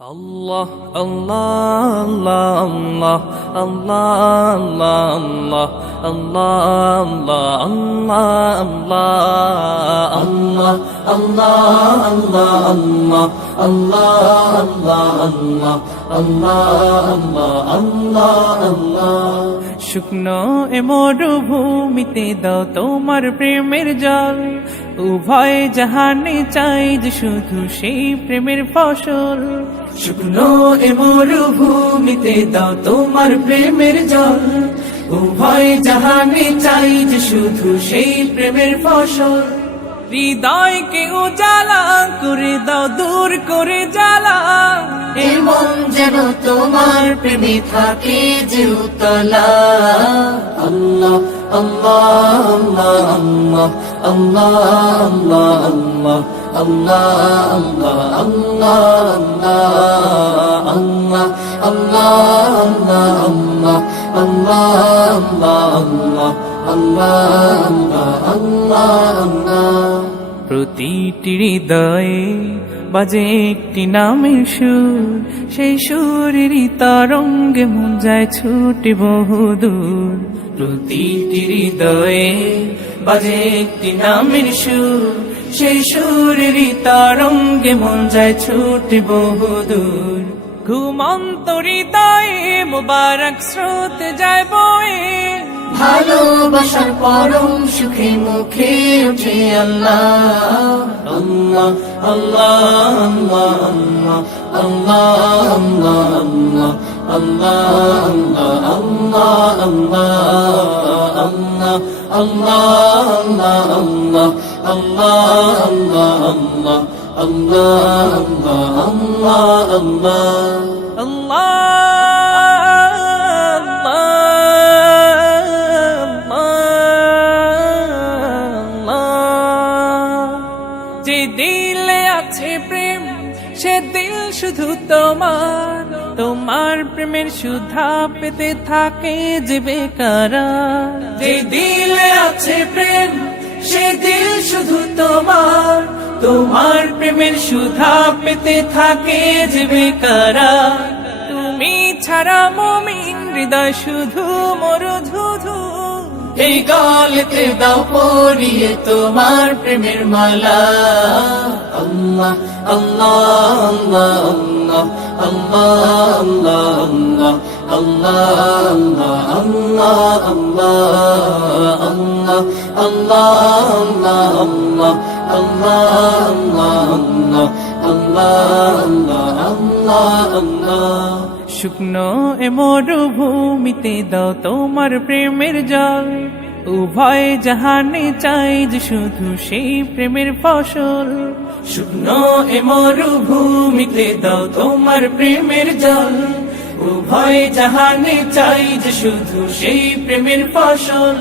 Allah, Allah, Allah, Allah, Allah, Allah, Allah, Allah, Allah, Allah, Allah, Allah, Allah, Allah, Allah. শুকনো এ মরুভূমিতে দাও তোমার প্রেমের জল, উভয় জাহানে চাই যে শুধু সেই প্রেমের ফসল। শুকনো এ মরুভূমিতে দাও তোমার প্রেমের জল, উভয় জাহানে চাই যে শুধু সেই প্রেমের ফসল। হৃদয়কে উজালা করে দাও, দূর করে জ্বালা, এমন যেন তোমার প্রেমে থাকে যে উতলা। আল্লাহ আল্লাহ আল্লাহ আল্লাহ আল্লাহ আল্লাহ আল্লাহ আল্লাহ আল্লাহ আল্লাহ আল্লাহ। প্রতিটি হৃদয়ে বাজে একটি নামের সুর, সেই সুরেরই তরঙ্গে মন যায় ছুটে বহুদূর। প্রতিটি হৃদয়ে বাজে একটি নামের সুর, সেই সুরেরই তরঙ্গে মন যায় ছুটে বহুদূর। ঘুমন্ত হৃদয়ে মুবারক স্রোত যায় বয়ে, ভালোবাসার পরম সুখে মুখে উঠে আল্লাহ আল্লাহ আল্লাহ আল্লাহ আল্লাহ আল্লাহ আল্লাহ আল্লাহ যে দিলে আছে প্রেম সে দিল শুধু তোমার, তোমার প্রেমের সুধা পেতে থাকে যে বেকারার। যে দিলে আছে প্রেম সে দিল শুধু তোমার, তোমার প্রেমের সুধা পেতে থাকে যে বেকারার। তুমি ছাড়া মুমিন হৃদয় শুধু মরুধুধু, এই গলেতে দাও পরিয়ে তোমার প্রেমের মালা। আল্লাহ আল্লাহ আল্লাহ আল্লাহ আল্লাহ আল্লাহ আল্লাহ আল্লাহ আল্লাহ আল্লাহ আল্লাহ। শুকনো এ মরুভূমিতে দাও তোমার প্রেমের জল, উভয় জাহানে চাই যে শুধু সেই প্রেমের ফসল। শুকনো এ মরুভূমিতে দাও তোমার প্রেমের জল, উভয় জাহানে চাই যে শুধু সেই প্রেমের ফসল।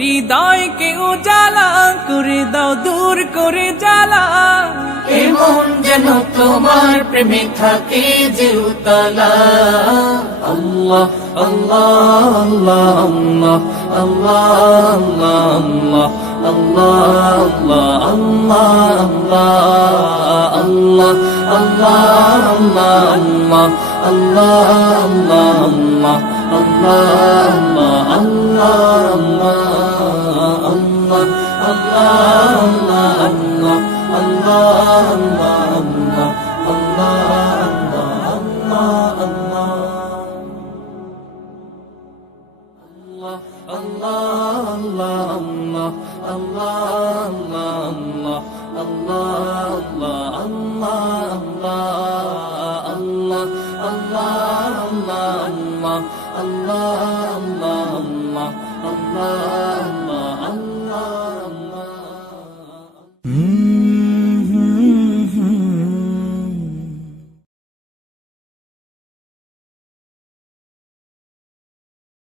হৃদয়কে উজালা করে দাও, দূর করে জ্বালা, এমন যেন তোমার প্রেমে থাকে যে উতলা। আল্লাহ আল্লাহ আল্লাহ আল্লাহ আল্লাহ Allah